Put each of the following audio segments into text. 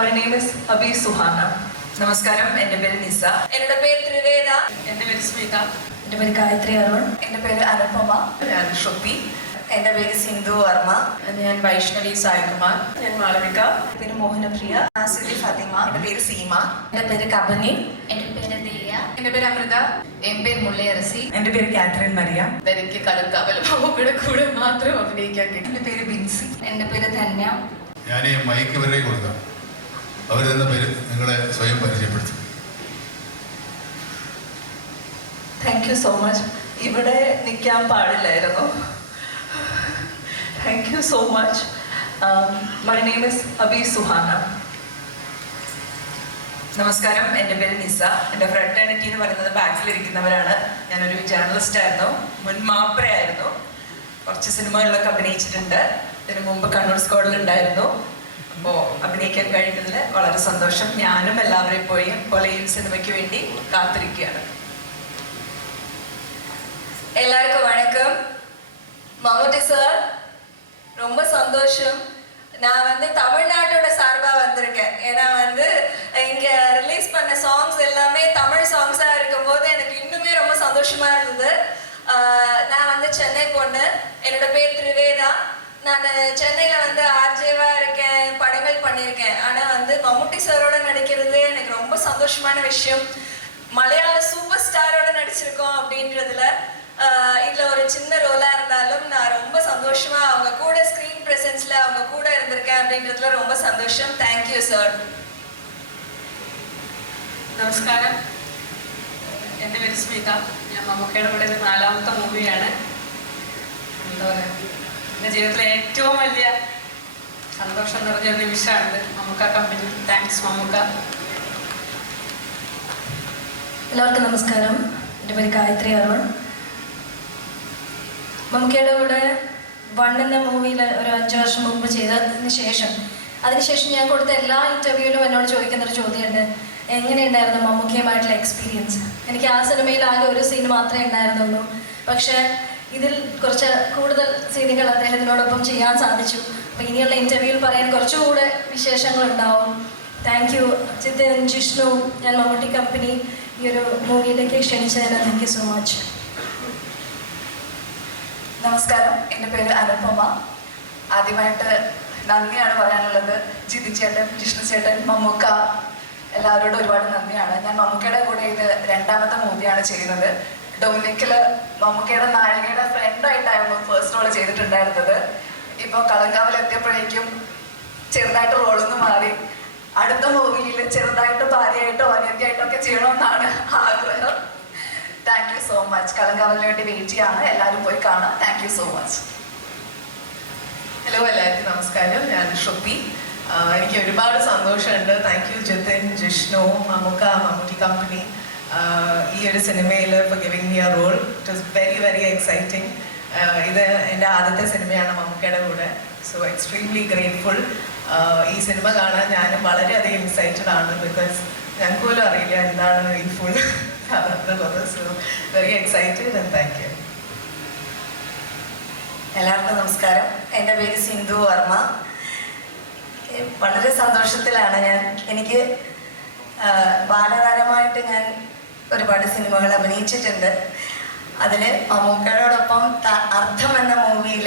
My name is Abhi Suhana. നമസ്കാരം, എൻ്റെ പേര് നിസ. എൻ്റെ പേര് ത്രിവേദ. എൻ്റെ പേര് സ്മിത. എൻ്റെ പേര് ഗായത്രി അരുൺ. എൻ്റെ പേര് അനുപമ. ഞാൻ ഷൊപ്പി. എൻ്റെ പേര് സിന്ധു വർമ്മ. ഞാൻ വൈഷ്ണവി സായികുമാർ. ഞാൻ മാളവിക. എൻ്റെ പേര് മോഹനപ്രിയ. ആസിഫി ഫാത്തിമ. എൻ്റെ പേര് സീമ. എൻ്റെ പേര് കബനി. എൻ്റെ പേര് ദിയ. എൻ്റെ പേര് അമൃത. എൻ്റെ പേര് മുള്ളയരസി. എൻ്റെ പേര് കാത്രിൻ മരിയ. എനിക്ക് കലക്കാവൽ ബാബുയുടെ കൂടെ മാത്രം അഭിനയിക്കാൻ കിട്ടി. എൻ്റെ പേര് ബിൻസി. എൻ്റെ പേര് ധന്യ. ഞാൻ ഈ മൈക്ക് വരെ കൊടുക്കാം. അവർ തന്ന പേര് നിങ്ങളെ സ്വയം പരിചയപ്പെടുത്തും. Thank you so much. ഇവിടെ നിൽക്കാൻ പാടില്ലായിരുന്നു. Thank you so much. My name is Abi Suhana. നമസ്കാരം, എൻ്റെ പേര് നിസ. എൻ്റെ ഫ്രട്ടേണിറ്റി എന്ന് പറയുന്നത് ബാക്കിലിരിക്കുന്നവരാണ്. ഞാനൊരു ജേർണലിസ്റ്റ് ആയിരുന്നു, മുൻ മാപ്രയായിരുന്നു. കുറച്ച് സിനിമകളിലൊക്കെ അഭിനയിച്ചിട്ടുണ്ട്. ഇതിനു മുമ്പ് കണ്ണൂർ സ്ക്വാഡിൽ ഉണ്ടായിരുന്നു. അപ്പോൾ അഭിനയിക്കാൻ കഴിയുന്നതിൽ വളരെ സന്തോഷം. ഞാനും എല്ലാവരെയും പോലെ ഈ സിനിമയ്ക്ക് വേണ്ടി കാത്തിരിക്കുകയാണ്. எல்லாருக்கும் வணக்கம். மம்முட்டி சார், ரொம்ப சந்தோஷம். நான் தமிழ்நாட்டோட சார்பாக வந்திருக்கேன். ஏன்னா இங்கே ரிலீஸ் பண்ண சாங்ஸ் எல்லாமே தமிழ் சாங்ஸாக இருக்கும்போது எனக்கு இன்னுமே ரொம்ப சந்தோஷமாக இருந்தது. நான் சென்னை பொண்ணு. என்னோட பேர் த்ரிவேதா. நான் சென்னையில் ஆர்ஜேவாக இருக்கேன், படங்கள் பண்ணியிருக்கேன். ஆனால் மம்முட்டி சாரோட நடிக்கிறது எனக்கு ரொம்ப சந்தோஷமான விஷயம். மலையாள சூப்பர் ஸ்டாரோட நடிச்சிருக்கோம் அப்படின்றதுல இதில் ஒரு சின்ன ரோலாக இருந்தாலும் நான் ரொம்ப சந்தோஷமாக அவங்க கூட ஸ்க்ரீன் ப்ரெசன்ஸில் அவங்க கூட இருந்திருக்கேன் அப்படின்றதுல ரொம்ப சந்தோஷம். Thank you sir. നമസ്കാരം, എൻ്റെ പേര് സ്മിത. ഞാൻ മമ്മൂക്കയുടെ കൂടെ 4ാമത്തെ മൂവിയാണ്. എന്താ പറയുക, എൻ്റെ ജീവിതത്തിലെ ഏറ്റവും വലിയ സന്തോഷം നിറഞ്ഞ നിമിഷമാണിത്. മമ്മൂക്ക കമ്പനി. താങ്ക്സ് മമ്മൂക്ക. എല്ലാവർക്കും നമസ്കാരം. എൻ്റെ പേര് ഗായത്രി അരുൺ. മമ്മൂക്കയുടെ കൂടെ 1 എന്ന മൂവിയിൽ ഒരു 5 വർഷം മുമ്പ് ചെയ്തതിന് ശേഷം ഞാൻ കൊടുത്ത എല്ലാ ഇൻ്റർവ്യൂവിലും എന്നോട് ചോദിക്കുന്നൊരു ചോദ്യമുണ്ട്, എങ്ങനെയുണ്ടായിരുന്നു മമ്മൂക്കയുമായിട്ടുള്ള എക്സ്പീരിയൻസ്. എനിക്ക് ആ സിനിമയിൽ ആകെ ഒരു സീൻ മാത്രമേ ഉണ്ടായിരുന്നുള്ളൂ. പക്ഷേ ഇതിൽ കുറച്ച് കൂടുതൽ സീനുകൾ അദ്ദേഹത്തിനോടൊപ്പം ചെയ്യാൻ സാധിച്ചു. അപ്പോൾ ഇനിയുള്ള ഇൻ്റർവ്യൂവിൽ പറയാൻ കുറച്ചുകൂടെ വിശേഷങ്ങളുണ്ടാവും. താങ്ക് യു ജിതിൻ, ജിഷ്ണു, ഞാൻ മമ്മൂട്ടി കമ്പനി ഈ ഒരു മൂവിയിലേക്ക് ക്ഷണിച്ചതിന് താങ്ക് യു സോ മച്ച്. നമസ്കാരം, എൻ്റെ പേര് അനുപമ. ആദ്യമായിട്ട് നന്ദിയാണ് പറയാനുള്ളത്. ജിതി ചേട്ടൻ, ജിഷ്ണു ചേട്ടൻ, മമ്മൂക്ക, എല്ലാവരോടും ഒരുപാട് നന്ദിയാണ്. ഞാൻ മമ്മൂക്കയുടെ കൂടെ ഇത് 2ാമത്തെ മൂവിയാണ് ചെയ്യുന്നത്. ഡൊമിനിക്കിൽ മമ്മൂക്കയുടെ നായികയുടെ ഫ്രണ്ടായിട്ടായിരുന്നു ഫസ്റ്റ് റോൾ ചെയ്തിട്ടുണ്ടായിരുന്നത്. ഇപ്പോൾ കളങ്കാവിലെത്തിയപ്പോഴേക്കും ചെറുതായിട്ട് റോളൊന്ന് മാറി. അടുത്ത മൂവിയിൽ ചെറുതായിട്ട് ഭാര്യയായിട്ടോ അനിയത്തിയായിട്ടോ ഒക്കെ ചെയ്യണമെന്നാണ് ആഗ്രഹം. Thank you so much. കളങ്കാവിന് വേണ്ടി വെയിറ്റ് ചെയ്യാണ്. എല്ലാവരും പോയി കാണാം. Thank you so much. Hello, എല്ലാവർക്കും നമസ്കാരം. ഞാൻ ഷൊപ്പി. എനിക്ക് ഒരുപാട് സന്തോഷമുണ്ട്. Thank you Jithin, Jishnu, Mammukka, Mammootty company ഈ ഒരു സിനിമയിൽ for giving me a role. It was very very exciting. ഇത് എൻ്റെ ആദ്യത്തെ സിനിമയാണ് മമ്മൂക്കയുടെ കൂടെ. So extremely grateful. ഈ സിനിമ കാണാൻ ഞാനും വളരെയധികം എക്സൈറ്റഡ് ആണ്. ബിക്കോസ് ഞങ്ങൾക്ക് പോലും അറിയില്ല എന്താണ് ഈ ഫുൾ കഥ. So very excited and thank you. എല്ലാവർക്കും നമസ്കാരം. എൻ്റെ പേര് സിന്ധു വർമ്മ. വളരെ സന്തോഷത്തിലാണ് എനിക്ക് ബാലതാരമായിട്ട് ഞാൻ ഒരുപാട് സിനിമകൾ അഭിനയിച്ചിട്ടുണ്ട്. അതിൽ മമ്മൂക്കയോടൊപ്പം അർത്ഥം എന്ന മൂവിയിൽ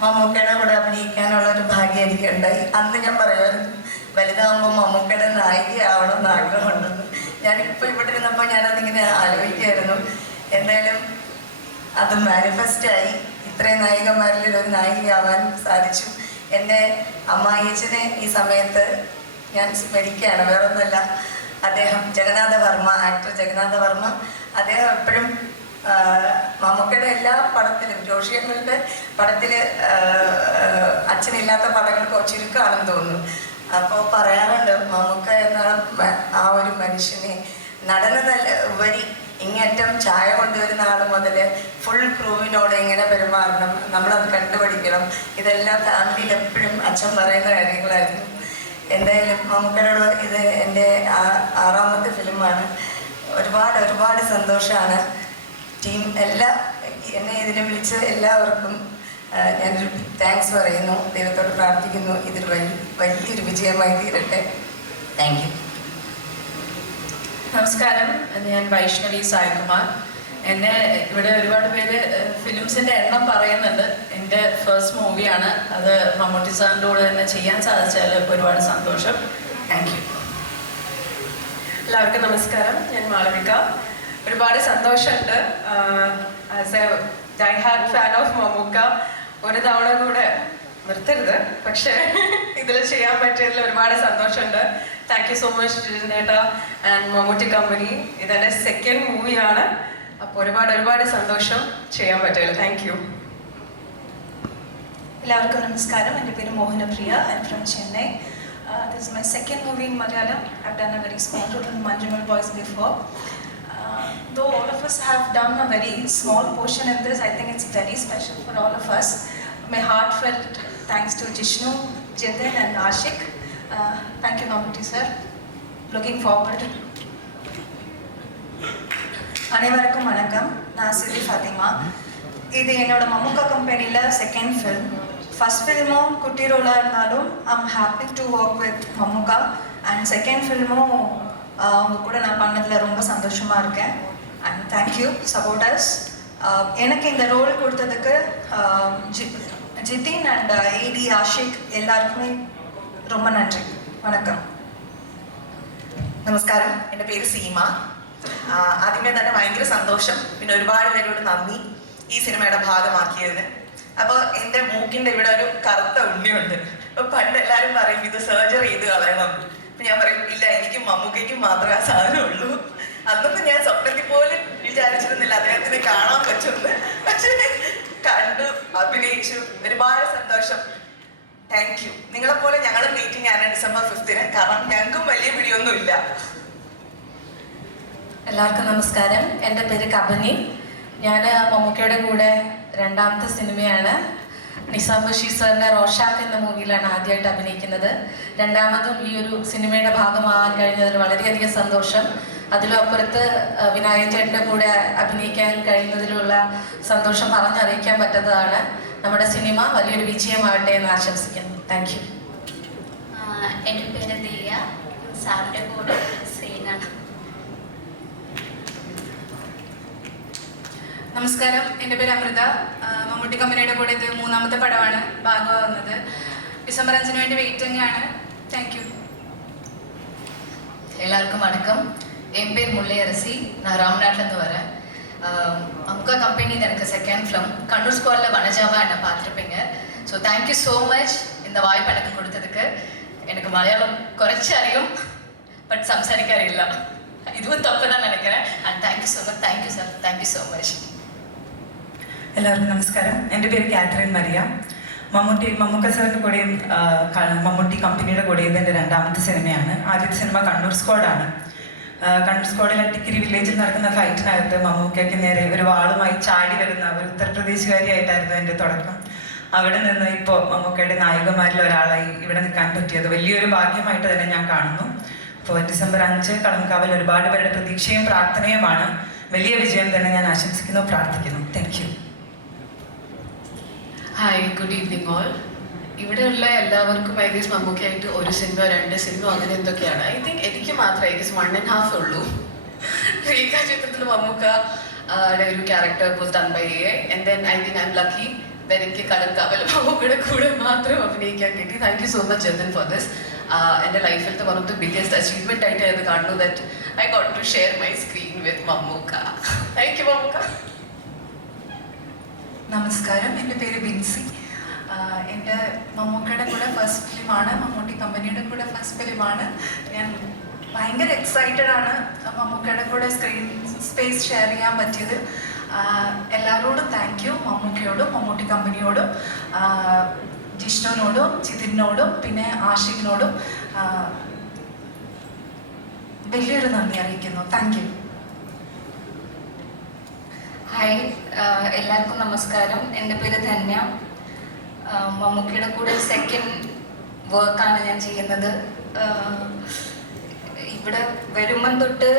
മമ്മൂക്കയുടെ കൂടെ അഭിനയിക്കാനുള്ളൊരു ഭാഗ്യം എനിക്കുണ്ടായി. അന്ന് ഞാൻ പറയുമായിരുന്നു, വലുതാകുമ്പോൾ മമ്മൂക്കയുടെ നായികയാവണം എന്ന് ആഗ്രഹമുണ്ടെന്ന്. ഞാനിപ്പോൾ ഇവിടെ ഇരുന്നപ്പോൾ ഞാനതിങ്ങനെ ആലോചിക്കുമായിരുന്നു. എന്തായാലും അത് മാനിഫെസ്റ്റായി. ഇത്രയും നായികമാരിൽ ഒരു നായികയാവാൻ സാധിച്ചു. എൻ്റെ അമ്മായിയച്ഛനെ ഈ സമയത്ത് ഞാൻ സ്മരിക്കുകയാണ്, വേറൊന്നുമല്ല. അദ്ദേഹം ജഗന്നാഥ വർമ്മ, ആക്ടർ ജഗന്നാഥ വർമ്മ. അദ്ദേഹം എപ്പോഴും മമ്മൂക്കയുടെ എല്ലാ പടത്തിലും, ജോഷിയങ്ങളുടെ പടത്തിൽ അച്ഛനില്ലാത്ത പടങ്ങൾക്ക് ചുരുക്കമാണെന്ന് തോന്നുന്നു. അപ്പോൾ പറയാറുണ്ട്, മമ്മൂക്ക എന്ന ആ ഒരു മനുഷ്യനെ നടന് നല്ല ഉപരി ഇങ്ങേറ്റം ചായ കൊണ്ടുവരുന്ന ആൾ മുതൽ ഫുൾ ക്രൂവിനോട് എങ്ങനെ പെരുമാറണം, നമ്മളത് കണ്ടുപിടിക്കണം. ഇതെല്ലാം ഫാമിലിയിൽ എപ്പോഴും അച്ഛൻ പറയുന്ന കാര്യങ്ങളായിരുന്നു. എന്തായാലും മമ്മൂക്കയോട് ഇത് എൻ്റെ 6ാമത്തെ ഫിലിമാണ്. ഒരുപാട് സന്തോഷമാണ്. ടീം എന്നെ ഇതിനെ വിളിച്ച് എല്ലാവർക്കും ഞാനൊരു താങ്ക്സ് പറയുന്നു. ദൈവത്തോട് പ്രാർത്ഥിക്കുന്നു ഇതൊരു വലിയൊരു വിജയമായി തീരട്ടെ. Thank you. നമസ്കാരം, ഞാൻ വൈഷ്ണവി സായികുമാർ. എന്നെ ഇവിടെ ഒരുപാട് പേര് ഫിലിംസിൻ്റെ എണ്ണം പറയുന്നുണ്ട്. എൻ്റെ ഫസ്റ്റ് മൂവിയാണ് അത്. മമ്മൂട്ടി സാറിൻ്റെ കൂടെ തന്നെ ചെയ്യാൻ സാധിച്ചാൽ ഒരുപാട് സന്തോഷം. Thank you. എല്ലാവർക്കും നമസ്കാരം, ഞാൻ മാളവിക. ഒരുപാട് സന്തോഷമുണ്ട്. As a die hard fan of Mammukka ഒരു തവണ കൂടെ നിർത്തരുത്, പക്ഷേ ഇതിൽ ചെയ്യാൻ പറ്റിയതിൽ ഒരുപാട് സന്തോഷമുണ്ട്. താങ്ക് യു സോ മച്ച് ജിതിനേട്ട ആൻഡ് മമ്മൂട്ടി കമ്പനി. ഇതെൻ്റെ സെക്കൻഡ് മൂവിയാണ്. അപ്പോൾ ഒരുപാട് സന്തോഷം ചെയ്യാൻ പറ്റില്ല. Thank you. എല്ലാവർക്കും നമസ്കാരം. എൻ്റെ പേര് Mohanapriya. I'm from Chennai. This is my second movie in Malayalam. I've done a very small role in Manjumal Boys before. Though all of us have done a very small portion in this, I think it's very special for all of us. My heartfelt thanks to Jishnu, Jitin and Ashik. Thank you, Mammootty sir. Looking forward. அனைவருக்கும் வணக்கம். நான் சிதி ஃபாத்திமா. இது என்னோட மம்முக்கா கம்பெனியில் second film. First ஃபில்மும் குட்டி ரோலாக இருந்தாலும் I'm happy to work with Mammukka. And second ஃபில்மும் அவங்க கூட நான் பண்ணதில் ரொம்ப சந்தோஷமாக இருக்கேன். And thank you supporters. எனக்கு இந்த ரோல் கொடுத்ததுக்கு ஜிதின் அண்ட் ஏடி ஆஷிக் எல்லாருக்குமே ரொம்ப நன்றி. வணக்கம். നമസ്കാരം, എൻ്റെ പേര് സീമ. ആദ്യമേ തന്നെ ഭയങ്കര സന്തോഷം, പിന്നെ ഒരുപാട് പേരോട് നന്ദി ഈ സിനിമയുടെ ഭാഗമാക്കിയതിന്. അപ്പോൾ എൻ്റെ മൂക്കിൻ്റെ ഇവിടെ ഒരു കറുത്ത ഉണ്ണിയുണ്ട്. അപ്പോൾ പണ്ട് എല്ലാവരും പറയും ഇത് സർജറി ചെയ്ത് കളയണം. അപ്പം ഞാൻ പറയും ഇല്ല, എനിക്കും മമ്മൂക്കയ്ക്കും മാത്രമേ ആ സാധനം ഉള്ളൂ. അന്നൊന്നും ഞാൻ സ്വപ്നത്തിൽ പോലും വിചാരിച്ചിരുന്നില്ല അദ്ദേഹത്തിന് കാണാൻ പറ്റുമെന്ന്. പക്ഷേ കണ്ടു, അഭിനയിച്ചു. ഒരുപാട് സന്തോഷം. Thank U. നിങ്ങളെപ്പോലെ ഞങ്ങൾ മീറ്റിംഗ് ആണ് ഡിസംബർ 5-ന്. കാരണം ഞങ്ങൾക്കും വലിയ പിടിയൊന്നുമില്ല. എല്ലാവർക്കും നമസ്കാരം. എൻ്റെ പേര് കബനി. ഞാൻ മമ്മൂക്കയുടെ കൂടെ രണ്ടാമത്തെ സിനിമയാണ്. നിസാം ബഷീർ സാറിൻ്റെ റോഷാക്ക് എന്ന മൂവിയിലാണ് ആദ്യമായിട്ട് അഭിനയിക്കുന്നത്. രണ്ടാമതും ഈ ഒരു സിനിമയുടെ ഭാഗമാകാൻ കഴിഞ്ഞതിൽ വളരെയധികം സന്തോഷം. അതിലും അപ്പുറത്ത് വിനായകൻ ചേട്ടൻ്റെ കൂടെ അഭിനയിക്കാൻ കഴിയുന്നതിലുള്ള സന്തോഷം പറഞ്ഞറിയിക്കാൻ പറ്റാത്തതാണ്. നമ്മുടെ സിനിമ വലിയൊരു വിജയമാവട്ടെ എന്ന് ആശംസിക്കുന്നു. Thank you. എൻ്റെ പേര് ദിയ. സാറിൻ്റെ കൂടെ സീനാണ്. നമസ്കാരം, എൻ്റെ പേര് അമൃത. മമ്മൂട്ടി കമ്പനിയുടെ കൂടെ ഇത് മൂന്നാമത്തെ പടമാണ് ഭാഗമാകുന്നത്. ഡിസംബർ 5-ന് വേണ്ടി വെയിറ്റിംഗ് ആണ്. Thank you. எல்லாருக்கும் வணக்கம். என் பேர் முல்லையரசி. நான் ராம்நாட்லேருந்து வரேன். அமுக்கா கம்பெனி இது எனக்கு செகண்ட் ஃபிலிம். கண்ணூர் ஸ்குவாடில் வனஜாவா என்னை பார்த்துருப்பீங்க. ஸோ தேங்க்யூ ஸோ மச் இந்த வாய்ப்பு எனக்கு கொடுத்ததுக்கு. எனக்கு மலையாளம் குறைச்சி அறியும், பட் സംസാരിக்க അറിയില്ല. இதுவும் தப்பு தான் நினைக்கிறேன். And thank you so much. Thank you sir. Thank you so much. എല്ലാവർക്കും നമസ്കാരം. എൻ്റെ പേര് കാത്രിൻ മരിയ. മമ്മൂക്ക സാറിൻ്റെ കൂടെയും മമ്മൂട്ടി കമ്പനിയുടെ കൂടെയും ഇത് എൻ്റെ രണ്ടാമത്തെ സിനിമയാണ്. ആദ്യത്തെ സിനിമ കണ്ണൂർ സ്ക്വാഡാണ്. കണ്ണൂർ സ്ക്വാഡിലെ ടിക്കിരി വില്ലേജിൽ നടക്കുന്ന ഫൈറ്റിനകത്ത് മമ്മൂക്കയ്ക്ക് നേരെ ഒരു വാളുമായി ചാടി വരുന്ന ഒരു ഉത്തർപ്രദേശുകാരിയായിട്ടായിരുന്നു എൻ്റെ തുടക്കം. അവിടെ നിന്ന് ഇപ്പോൾ മമ്മൂക്കയുടെ നായികമാരിൽ ഒരാളായി ഇവിടെ നിൽക്കാൻ പറ്റിയത് വലിയൊരു ഭാഗ്യമായിട്ട് തന്നെ ഞാൻ കാണുന്നു. അപ്പോൾ ഡിസംബർ 5 കളംകാവൽ ഒരുപാട് പേരുടെ പ്രതീക്ഷയും പ്രാർത്ഥനയുമാണ്. വലിയ വിജയം തന്നെ ഞാൻ ആശംസിക്കുന്നു, പ്രാർത്ഥിക്കുന്നു. Thank you. Hi, good evening all. ഇവിടെയുള്ള എല്ലാവർക്കും ഏകദേശം മമ്മൂക്കയായിട്ട് ഒരു സിനിമ 2 സിനിമ അങ്ങനെ എന്തൊക്കെയാണ്. ഐ തിങ്ക് എനിക്ക് മാത്രമേ ഏകദേശം 1.5 ഉള്ളൂ. റീക ചിത്രത്തിൽ മമ്മൂക്ക ഒരു character was done by a. And then I think I'm lucky that എനിക്ക് കളങ്കാവൽ മമ്മൂക്കയുടെ കൂടെ മാത്രം അഭിനയിക്കാൻ കിട്ടി. Thank you so much Jathin for this. എൻ്റെ ലൈഫിലത്തെ one of the biggest achievement ആയിട്ട് അത് കാണുന്നു that I got to share my screen with Mammukka. Thank you Mammukka. നമസ്കാരം, എൻ്റെ പേര് ബിൻസി. എൻ്റെ മമ്മൂക്കയുടെ കൂടെ ഫസ്റ്റ് ഫിലിമാണ്, മമ്മൂട്ടി കമ്പനിയുടെ കൂടെ ഫസ്റ്റ് ഫിലിമാണ്. ഞാൻ ഭയങ്കര എക്സൈറ്റഡ് ആണ് മമ്മൂക്കയുടെ കൂടെ സ്ക്രീൻ സ്പേസ് ഷെയർ ചെയ്യാൻ പറ്റിയത്. എല്ലാവരോടും താങ്ക് യു. മമ്മൂക്കയോടും മമ്മൂട്ടി കമ്പനിയോടും ജിഷ്ണുവിനോടും ജിതിനോടും പിന്നെ ആഷിഖിനോടും വലിയൊരു നന്ദി അറിയിക്കുന്നു. Thank you. ഹായ്, എല്ലാവർക്കും നമസ്കാരം. എൻ്റെ പേര് ധന്യ. മമ്മൂക്കയുടെ കൂടെ സെക്കൻഡ് വർക്കാണ് ഞാൻ ചെയ്യുന്നത്. ഇവിടെ വരുമ്പം തൊട്ട്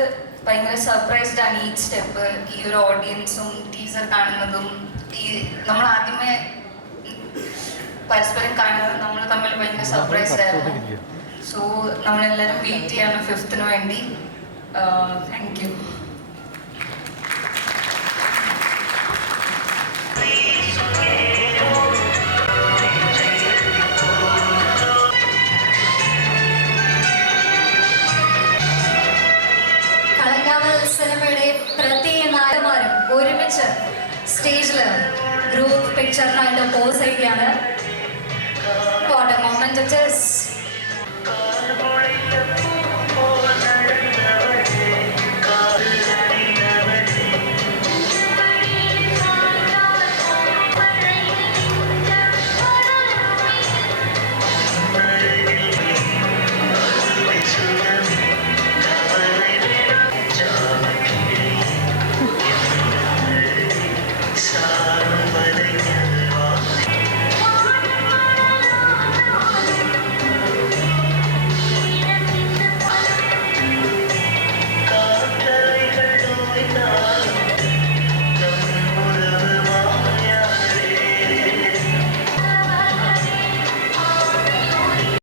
ഭയങ്കര സർപ്രൈസ്ഡ് ആണ് ഈ സ്റ്റെപ്പ്. ഈ ഒരു ഓഡിയൻസും ടീസർ കാണുന്നതും ഈ നമ്മൾ ആദ്യമേ പരസ്പരം കാണുന്നത് നമ്മൾ തമ്മിൽ ഭയങ്കര സർപ്രൈസ്ഡ് ആയിരുന്നു. സോ നമ്മളെല്ലാവരും വെയിറ്റ് ചെയ്യാണ് 5th വേണ്ടി. Thank you. കളങ്കാവൽ സിനിമയുടെ പ്രതി നായകന്മാരും ഒരുമിച്ച് സ്റ്റേജിൽ ഗ്രൂപ്പ് പിക്ചറിനായിട്ട് പോസ് ചെയ്യുകയാണ്. What A moment it is.